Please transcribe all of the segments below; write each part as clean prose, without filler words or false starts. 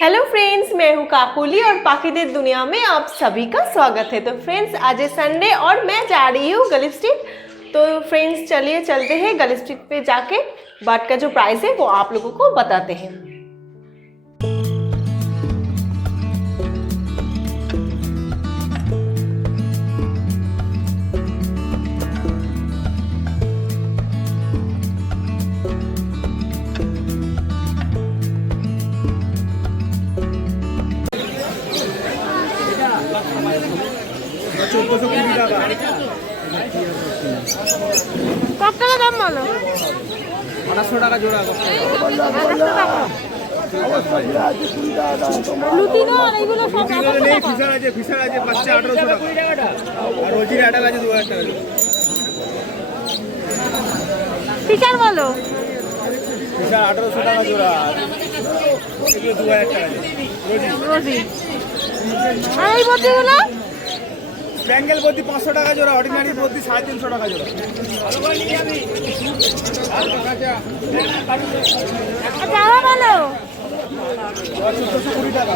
Hello friends, मैं हूँ काकोली और पाखीदेर दुनिया में आप सभी का स्वागत है। तो फ्रेंड्स, आज है संडे और मैं जा रही हूँ गली स्ट्रीट। तो फ्रेंड्स, चलिए चलते हैं गली स्ट्रीट पे जाके बाट का जो प्राइस है वो आप लोगों को बताते हैं। কত টাকা দাম বলো? 800 টাকা জোড়া। লুটিনো আর এইগুলো সব নেই, ফিশার আছে বাচ্চা 1800 টাকা আর রোজির অ্যাডাল আছে 2000 টাকা। ফিশার বলো? ফিশার 1800 টাকা জোড়া, এগুলো 2000 টাকা রোজি। আর এই বদ্রিগুলো? স্প্যাঙ্গেল বদ্রি 500 টাকা জোড়া, অর্ডিনারি বদ্রি 350 টাকা জোড়া। যাওয়া বলো? 1420 টাকা।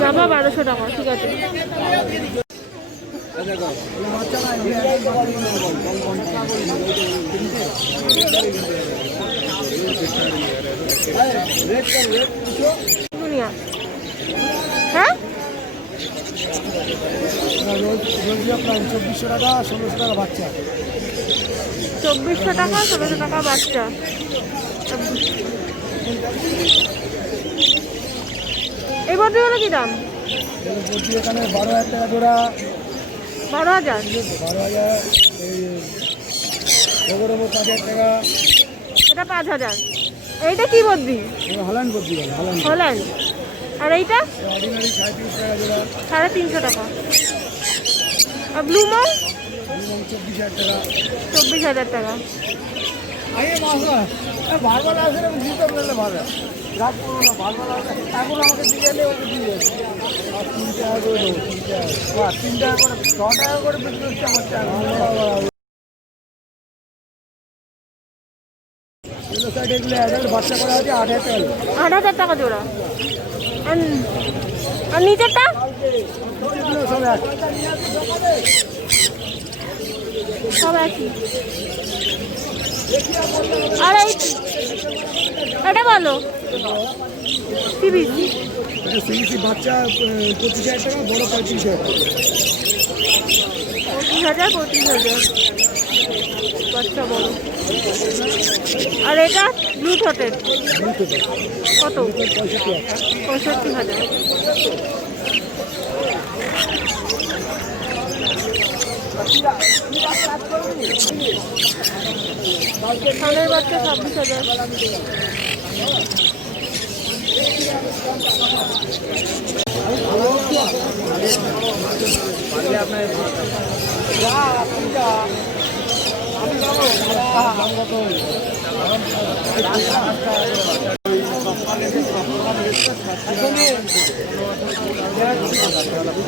জামা 1200 টাকা, ঠিক আছে। হ্যাঁ, 2400 টাকা, 1600 টাকা বাচ্চা। 2400 টাকা, 1600 টাকা বাচ্চা। এই বদ্রিগুলো কি দাম? এখানে 12000 টাকা জোড়া। 12000? 12000। এই ওপর 5000 টাকা। এটা 5000। এইটা কি বদ্রি? হল্যান্ড বদ্রি বলে, হল্যান্ড। আর এইটা অর্ডিনারি 350 টাকা জোড়া। 350 টাকা। আর ব্লু মল? 24000 টাকা। 24000 টাকা। ভালো আছে না, দিতে পারলে ভালো। রাত করো না, ভালো আছে এখন আমাকে দিয়ে গেলে ওকে দিয়ে দেবে। আর 3 টাকা করে দেবো, 3 টাকা। 3 টাকা করে, 6 টাকা করে বিক্রি হচ্ছে আমার টাকা। এগুলো অ্যাডাল্ট বাচ্চা করা আছে 8000 টাকা। 8000 টাকা জোড়া। আর নিচেরটা? এগুলো সব এক। সব একই। আর এটা বলো? সিবিসি। সিবিসি বাচ্চা 25000 টাকা, বড় 35000 টাকা। 25000 বাচ্চা বড়। আর এটা ব্লু থটের কত? 65,000। খানের বাচ্চা 26,000।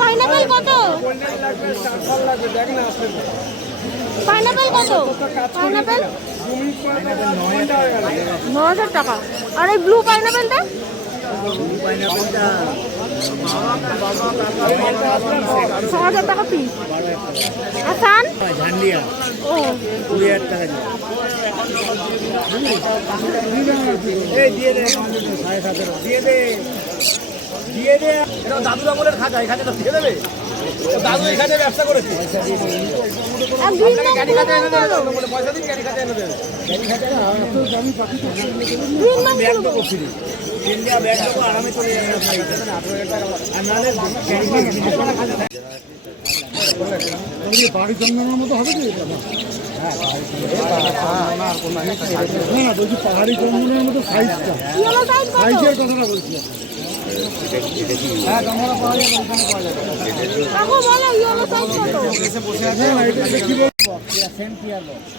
পাইনাপেল কত? পাইনাপেল কত? পাইনাপেল 9000 টাকা। আর এই ব্লু পাইনাপেলটা? 6000 টাকা পিস। আর সান ঝান্ডিয়া ও 20000 টাকা। এই দিয়ে দে 17.5 দিয়ে দে, দিয়ে দে। এটা দাদুরা বলে খাজা, এখানে তো দিয়ে দেবে। দাদু এখানে ব্যবসা করেছে। আর গ্রিন ক্যারি খাজা এনে দেবে, বলে পয়সা দিন, ক্যারি খাজা এনে দেবে। ক্যারি খাজা না, এত দামি পাখি তো ব্যাগ তো করছিলি। ইন্ডিয়া ব্যাগ তো আরামে চলে যাবে না ভাই। 18,000 টাকা আর নালে ক্যারি খাজা। তুমি বাড়ি চন্দনের মতো হবে কি এটা? হ্যাঁ, না বলছি পাহাড়ি চন্দনের মতো সাইজটা, সাইজের কথাটা বলছি। হ্যাঁ, তোমরা পাওয়া যাবে, ওখানে পাওয়া যাবে। বসে আছে না, এটা কি বলবো? সেন্ট পিয়ার বক্স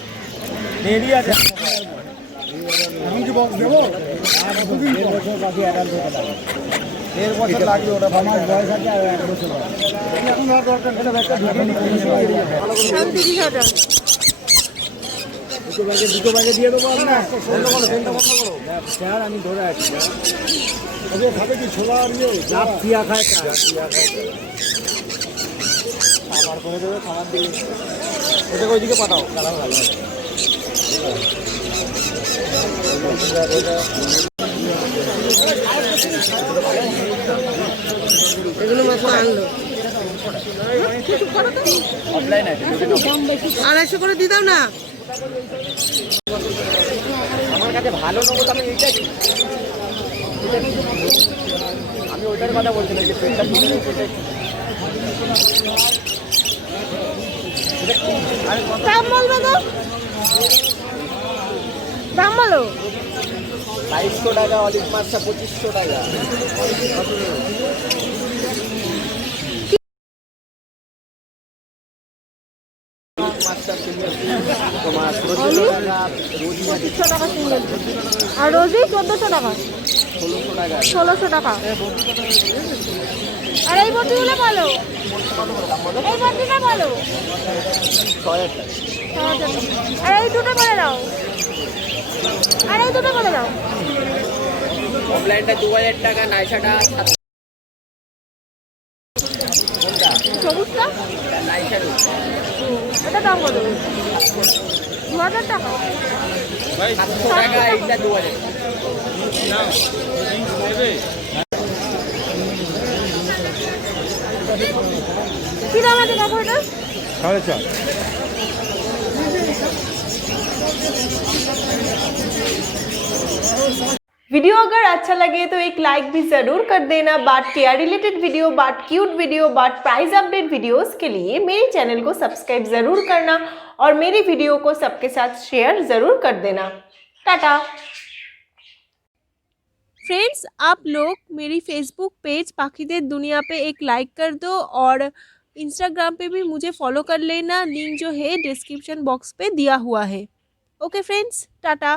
দেরি আছে। আমি কি বক্স দেবো? আর দুদিন পর পাখি অ্যাডাল্ট হতে পারে। 1.5 বছর লাগবে ওটা, 6 মাস বয়স আছে আর 1 বছর বয়স। এখন আর দরকার এটা ব্যাগটা দুটো ব্যাগে দিয়ে দেবো আপনার। স্যার আমি ধরে আছি খাবে কি ছোলা আর চাপ পিয়া খায় খাবার করে দেবে, খাবার দিয়ে ওটাকে ওইদিকে পাঠাও, কালার ভালো আছে। এগুলো মাত্র আনলো অফলাইন আছে 250 করে দিয়ে দাও না। আমার কাছে ভালো নেবো তো আমি এইটাই, আমি ওইটার কথা বলছিলাম যে পেনটা দাম বলবে তো, দাম বলো। 2200 টাকা, অলিভ মাছটা 2500 টাকা। তোমার 2500 টাকা সিঙ্গেল, আর রোজি 1400 টাকা, 1600 টাকা। আর এই বটিগুলো বলো, এই বটিটা বলো 6000 টাকা। আর এই দুটো বলে দাও, আর এই দুটো বলে দাও। অফলাইনটা 2000 টাকা, নাইসাটা কোনটা? সবুজটা নাইসাটা এটা দাম বলো 2000 টাকা। 700 টাকা, এইটা 2000 কি দাম আছে কাপড়টা? 4.5। वीडियो अगर अच्छा लगे तो एक लाइक भी ज़रूर कर देना। But care related video, but cute video, but price update videos के लिए मेरे चैनल को सब्सक्राइब ज़रूर करना और मेरी वीडियो को सबके साथ शेयर ज़रूर कर देना। टाटा फ्रेंड्स, आप लोग मेरी फेसबुक पेज पाखीदेर दुनिया पे एक लाइक कर दो और इंस्टाग्राम पे भी मुझे फॉलो कर लेना। लिंक जो है डिस्क्रिप्शन बॉक्स पे दिया हुआ है। Okay friends, Tata.